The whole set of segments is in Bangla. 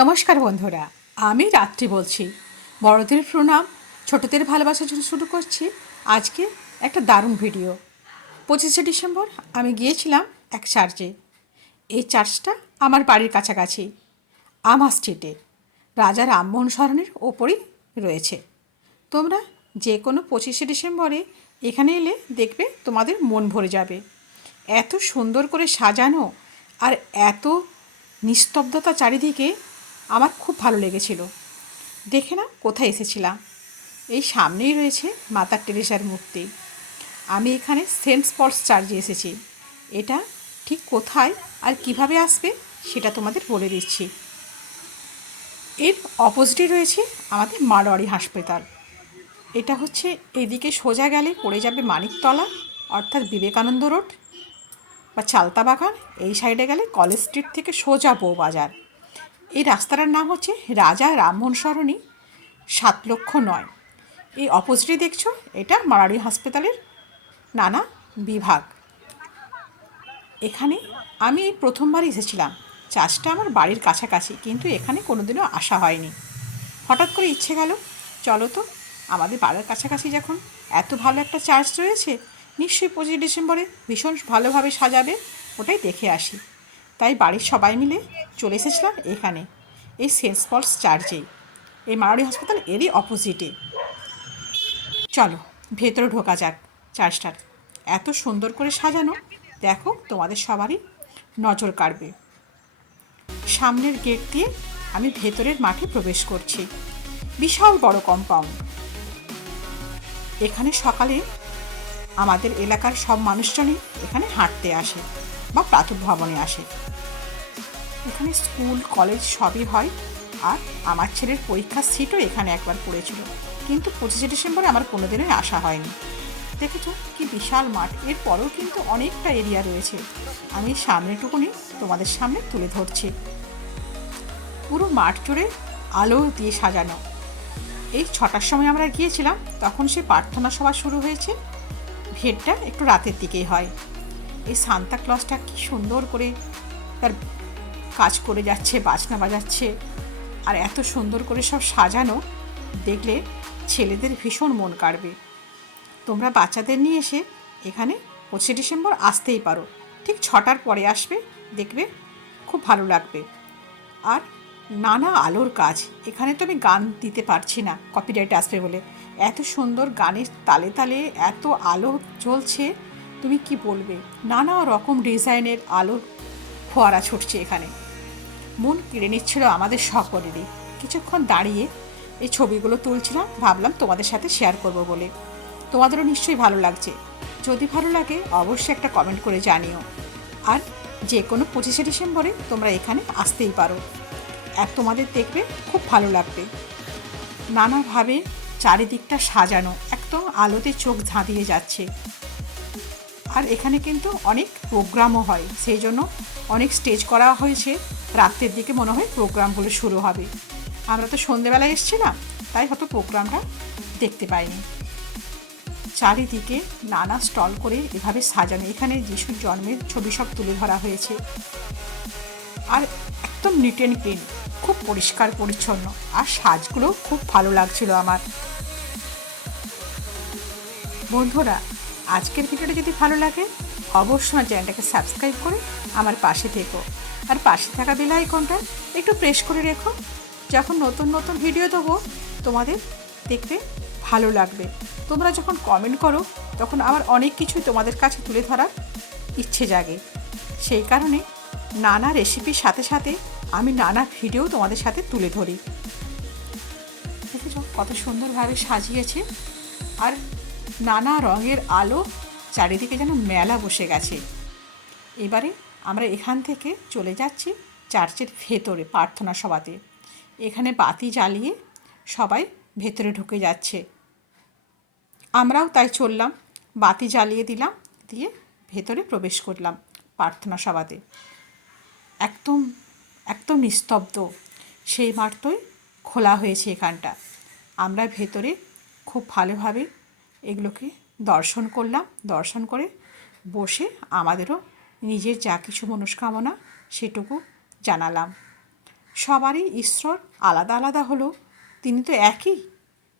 নমস্কার বন্ধুরা, আমি রাত্রি বলছি। বড়দের প্রণাম, ছোটদের ভালোবাসার জন্য শুরু করছি আজকে একটা দারুণ ভিডিও। পঁচিশে ডিসেম্বর, আমি গিয়েছিলাম এক চার্চে। এই চার্চটা আমার বাড়ির কাছাকাছি, আমা স্ট্রিটে রাজা রামমোহন সরণের ওপরেই রয়েছে। তোমরা যে কোনো পঁচিশে ডিসেম্বরে এখানে এলে দেখবে তোমাদের মন ভরে যাবে। এত সুন্দর করে সাজানো আর এত নিস্তব্ধতা চারিদিকে আমার খুব ভালো লেগেছিল। দেখে না কোথায় এসেছিলাম। এই সামনেই রয়েছে মাতার টেরেসার মূর্তি। আমি এখানে সেন্ট স্পটস চার্জে এসেছি। এটা ঠিক কোথায় আর কীভাবে আসবে সেটা তোমাদের বলে দিচ্ছি। এর অপোজিটে রয়েছে আমাদের মারোয়ারি হাসপাতাল। এটা হচ্ছে এদিকে সোজা গেলে পড়ে যাবে মানিকতলা, অর্থাৎ বিবেকানন্দ রোড, বা চালতা বাগান। এই সাইডে গেলে কলেজ স্ট্রিট থেকে সোজা বউবাজার এই রাস্তাটার নাম হচ্ছে রাজা রামমোহন সরণি, সাত লক্ষ নয়। এই অপোজিটে দেখছ, এটা মারারি হাসপাতালের নানা বিভাগ। এখানে আমি প্রথমবার এসেছিলাম। চার্চটা আমার বাড়ির কাছাকাছি, কিন্তু এখানে কোনোদিনও আসা হয়নি। হঠাৎ করে ইচ্ছে গেল, চলো তো, আমাদের বাড়ির কাছাকাছি যখন এত ভালো একটা চার্চ রয়েছে, নিশ্চয়ই পঁচিশে ডিসেম্বরে ভীষণ ভালোভাবে সাজাবে, ওটাই দেখে আসি। তাই বাড়ির সবাই মিলে চলে এসেছিলাম এখানে। এই সেন্ট পলস চার্চেই এই মারারি হাসপাতাল এরই অপোজিটে। চলো, ভেতরে ঢোকা যাক চার্চটার। এত সুন্দর করে সাজানো। দেখো, তোমাদের সবারই নজর কাড়বে। সামনের গেট দিয়ে আমি ভেতরের মাঠে প্রবেশ করছি। বিশাল বড় কম্পাউন্ড। এখানে সকালে আমাদের এলাকার সব মানুষজনই এখানে হাঁটতে আসে। বা প্রাতঃভ্রমণে আসে। এখানে স্কুল, কলেজ সবই হয় আর আমার ছেলের পরীক্ষার সিটও এখানে একবার পড়েছিল। কিন্তু পঁচিশে ডিসেম্বরে আমার কোনো দিনই আসা হয়নি। দেখেছ কি বিশাল মাঠ। এরপরেও কিন্তু অনেকটা এরিয়া রয়েছে। আমি সামনেটুকুনি তোমাদের সামনে তুলে ধরছি। পুরো মাঠ জুড়ে আলো দিয়ে সাজানো। এই ছটার সময় আমরা গিয়েছিলাম, তখন সে প্রার্থনা সভা শুরু হয়েছে। ভিড়টা একটু রাতের দিকেই হয়। এই সান্তা ক্লসটা কি সুন্দর করে তার কাজ করে যাচ্ছে, বাজনা বাজাচ্ছে, আর এত সুন্দর করে সব সাজানো, দেখলে ছেলেদের ভীষণ মন কাড়বে। তোমরা বাচ্চাদের নিয়ে এসে এখানে পঁচিশে ডিসেম্বর আসতেই পারো। ঠিক ছটার পরে আসবে, দেখবে খুব ভালো লাগবে। আর নানা আলোর কাজ, এখানে তো আমি গান দিতে পারছি না কপিরাইট আসবে বলে। এত সুন্দর গানের তালে তালে এত আলো জ্বলছে তুমি কি বলবে? নানা রকম ডিজাইনের আলো ফোয়ারা ছুটছে এখানে। মন কেড়ে নিচ্ছিল আমাদের সকলেরই। কিছুক্ষণ দাঁড়িয়ে এই ছবিগুলো তুলছিলাম, ভাবলাম তোমাদের সাথে শেয়ার করব বলে। তোমাদেরও নিশ্চয়ই ভালো লাগছে। যদি ভালো লাগে, অবশ্যই একটা কমেন্ট করে জানিও। আর যে কোনো পঁচিশে ডিসেম্বরে তোমরা এখানে আসতেই পারো। আর তোমাদের দেখবে খুব ভালো লাগবে। নানাভাবে চারিদিকটা সাজানো, একদম আলোতে চোখ ধাঁধিয়ে যাচ্ছে। আর এখানে কিন্তু অনেক প্রোগ্রামও হয়। সেই জন্য অনেক স্টেজ করা হয়েছে। রাত্রের দিকে মনে হয় প্রোগ্রামগুলো শুরু হবে। আমরা তো সন্ধেবেলায় এসেছিলাম তাই হয়তো প্রোগ্রামটা দেখতে পাইনি। চারিদিকে নানা স্টল করে এভাবে সাজানো। এখানে যিশুর জন্মের ছবি সব তুলে ধরা হয়েছে। আর একদম নিট অ্যান্ড ক্লিন খুব পরিষ্কার, পরিচ্ছন্ন। আর সাজগুলো খুব ভালো লাগছিল আমার। বন্ধুরা আজকের ভিডিওটা যদি ভালো লাগে, অবশ্যই আমার চ্যানেলটাকে সাবস্ক্রাইব করে আমার পাশে থেকো। আর পাশে থাকা বেল আইকনটা একটু প্রেস করে রেখো। যখন নতুন নতুন ভিডিও দেবো, তোমাদের দেখতে ভালো লাগবে। তোমরা যখন কমেন্ট করো, তখন আমার অনেক কিছুই তোমাদের কাছে তুলে ধরার ইচ্ছে জাগে। সেই কারণে নানা রেসিপির সাথে সাথে আমি নানা ভিডিও তোমাদের সাথে তুলে ধরি। দেখেছ, কত সুন্দরভাবে সাজিয়েছে। আর নানা রঙের আলো চারিদিকে যেন মেলা বসে গেছে। এবারে আমরা এখান থেকে চলে যাচ্ছি চার্চের ভেতরে প্রার্থনা সভাতে। এখানে বাতি জ্বালিয়ে সবাই ভেতরে ঢুকে যাচ্ছে। আমরাও তাই চললাম, বাতি জ্বালিয়ে দিলাম, দিয়ে ভেতরে প্রবেশ করলাম প্রার্থনা সভাতে। একদম একদম নিস্তব্ধ। সেই মাঠটাই খোলা হয়েছে এখানটা। আমরা ভেতরে খুব ভালোভাবে এগুলোকে দর্শন করলাম। দর্শন করে বসে আমাদেরও নিজের যা কিছু মনস্কামনা সেটুকু জানালাম। সবারই ঈশ্বর আলাদা আলাদা হলো, তিনি তো একই।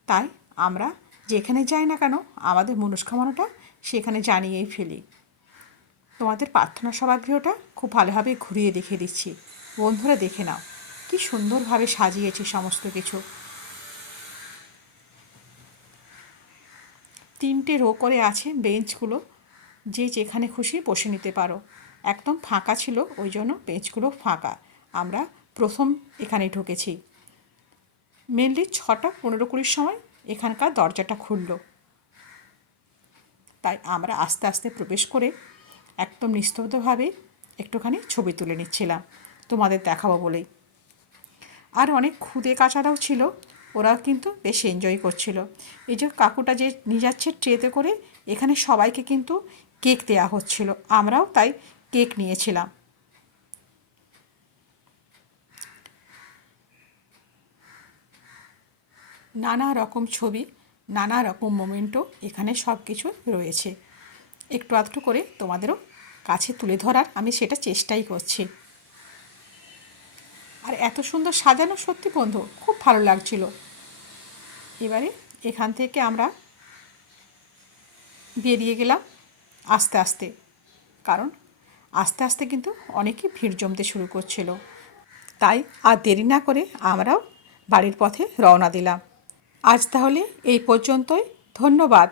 তাই আমরা যেখানে যাই না কেন আমাদের মনস্কামনাটা সেখানে জানিয়েই ফেলি। তোমাদের প্রার্থনা সভাগৃহটা খুব ভালোভাবে ঘুরিয়ে দেখিয়ে দিচ্ছি। বন্ধুরা দেখে নাও, কি সুন্দরভাবে সাজিয়েছে সমস্ত কিছু। তিনটে রো করে আছে বেঞ্চগুলো যে যেখানে খুশি বসে নিতে পারো। একদম ফাঁকা ছিল, ওই জন্য বেঞ্চগুলো ফাঁকা। আমরা প্রথম এখানে ঢুকেছি। মেনলি ছটা পনেরো কুড়ির সময় এখানকার দরজাটা খুলল। তাই আমরা আস্তে আস্তে প্রবেশ করে একদম নিস্তব্ধভাবে একটুখানি ছবি তুলে নিচ্ছিলাম। তোমাদের দেখাবো বলেই। আর অনেক খুদে কাচারাও ছিল। ওরা কিন্তু বেশ এনজয় করছিল। এই যে কাকুটা যে নিয়ে যাচ্ছে ট্রেতে করে, এখানে সবাইকে কিন্তু কেক দেওয়া হচ্ছিল। আমরাও তাই কেক নিয়েছিলাম। নানা রকম ছবি, নানা রকম মোমেন্টও এখানে সব কিছু রয়েছে। একটু আধটু করে তোমাদেরও কাছে তুলে ধরার আমি সেটা চেষ্টাই করছি। আর এত সুন্দর সাজানো সত্যি বন্ধু, খুব ভালো লাগছিল। এবারে এখান থেকে আমরা বেরিয়ে গেলাম আস্তে আস্তে, কারণ আস্তে আস্তে কিন্তু অনেকই ভিড় জমতে শুরু করছিল। তাই আর দেরি না করে আমরাও বাড়ির পথে রওনা দিলাম। আজ তাহলে এই পর্যন্তই, ধন্যবাদ।